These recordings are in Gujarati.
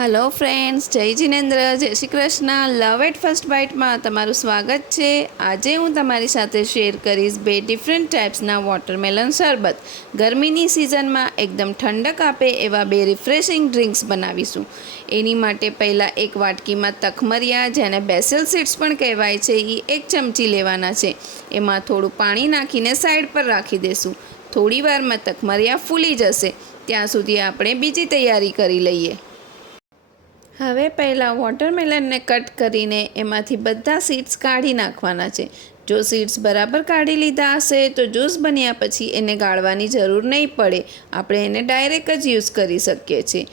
हेलो फ्रेंड्स, जय जिनेन्द्र, जय Shri Krishna. Love at first bite में तमारू स्वागत है। आज हूँ तमारी साथे शेर करीश बे डिफरंट टाइप्सना वॉटरमेलन शरबत। गर्मीनी सीजन में एकदम ठंडक आपे एवा बे रिफ्रेशिंग ड्रिंक्स बनावीशुं। एनी माटे पहला एक वाटकी में तखमरिया, जेने बेसिल सीड्स पण कहेवाय छे, ई 1 चमची लेवाना छे। एमां थोड़ुं पाणी नाखीने साइड पर राखी देशुं। थोड़ी वार में तखमरिया फूली जशे, त्यां सुधी आपणे बीजी तैयारी करी लईए। હવે પહેલાં વોટરમેલનને કટ કરીને એમાંથી બધા સીડ્સ કાઢી નાખવાના છે। જો સીડ્સ બરાબર કાઢી લીધા હશે તો જ્યુસ બન્યા પછી એને ગાળવાની જરૂર નહીં પડે, આપણે એને ડાયરેક્ટ જ યુઝ કરી શકીએ છીએ।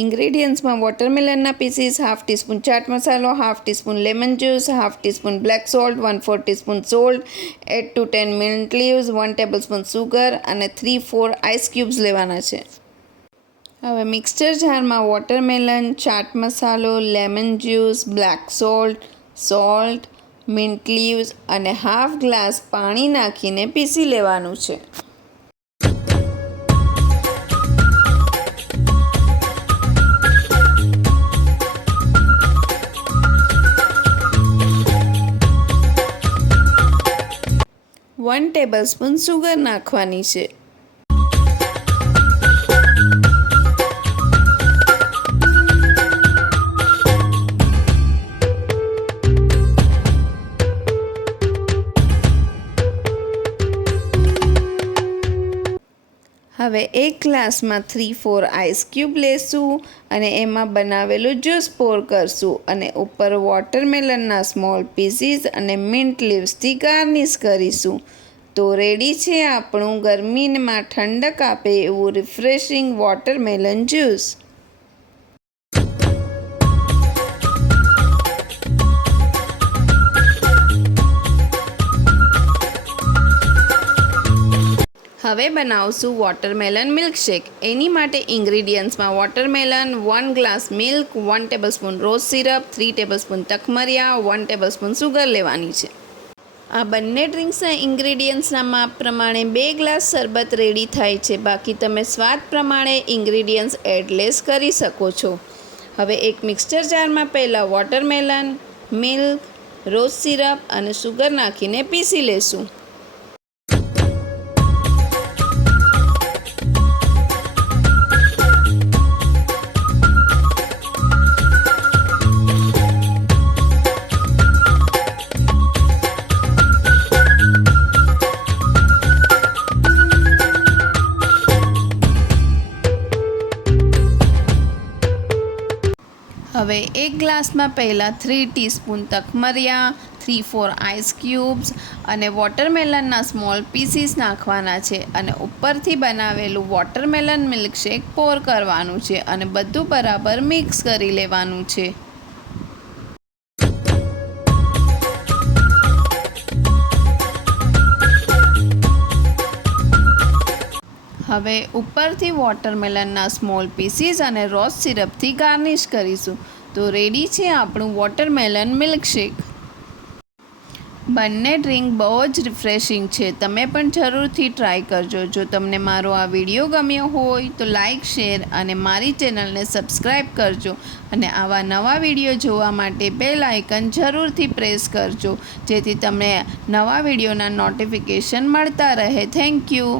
इंग्रेडिएंट्स में watermelon pieces, half teaspoon chaat मसालो, half teaspoon lemon juice, half teaspoon black salt, 1/4 teaspoon salt, 8 to 10 mint leaves, 1 tablespoon sugar और 3-4 आइस क्यूब्स लेवाना छे। हवे मिक्सचर जार में वॉटरमेलन, चाट मसालो, lemon juice, black salt, mint leaves और हाफ ग्लास पानी नाखीने पीसी लेवानुं छे। वन टेबलस्पून सुगर नाखवानी छे। हवे 1 ग्लास में 3-4 आइस क्यूब लेशुं अने एमां बनावेलुं ज्यूस पोर करशुं अने उपर वॉटरमेलनना स्मॉल पीसीस अने मिंट लीव्सथी गार्निश करीशुं। तो रेडी छे आपणुं गरमीमां ठंडक आपे एवुं रिफ्रेशिंग वॉटरमेलन ज्यूस। હવે બનાવશું વોટરમેલન મિલ્કશેક। એની માટે ઇન્ગ્રીડિયન્ટ્સમાં watermelon, 1 glass milk, 1 tablespoon rose syrup, 3 tablespoon તખમરિયા, 1 ટેબલસ્પૂન સુગર લેવાની છે। આ બંને ડ્રિંક્સના ઇન્ગ્રીડિયન્ટ્સના માપ પ્રમાણે 2 ગ્લાસ શરબત રેડી થાય છે। બાકી તમે સ્વાદ પ્રમાણે ઇન્ગ્રીડિયન્ટ્સ એડ લેસ કરી શકો છો। હવે એક મિક્સચર જારમાં પહેલાં વોટરમેલન, મિલ્ક, રોઝ સિરપ અને સુગર નાખીને પીસી લેશું। હવે 1 ગ્લાસમાં પહેલાં 3 ટીસ્પૂન તખમરિયા, 3-4 આઈસ ક્યુબ્સ અને વોટરમેલનના સ્મોલ પીસીસ નાખવાના છે અને ઉપરથી બનાવેલું વોટરમેલન મિલ્કશેક પોર કરવાનું છે અને બધું બરાબર મિક્સ કરી લેવાનું છે। હવે ઉપરથી વોટરમેલનના સ્મોલ પીસીસ અને રોઝ સિરપથી ગાર્નિશ કરીશું। તો રેડી છે આપણું વોટરમેલન મિલ્કશેક। બંને ડ્રિંક બહુ જ રિફ્રેશિંગ છે, તમે પણ જરૂરથી ટ્રાય કરજો। જો તમને મારો આ વિડીયો ગમ્યો હોય તો લાઇક, શેર અને મારી ચેનલને સબસ્ક્રાઈબ કરજો અને આવા નવા વિડીયો જોવા માટે બેલ આઇકન જરૂરથી પ્રેસ કરજો, જેથી તમને નવા વિડીયોના નોટિફિકેશન મળતા રહે। Thank you.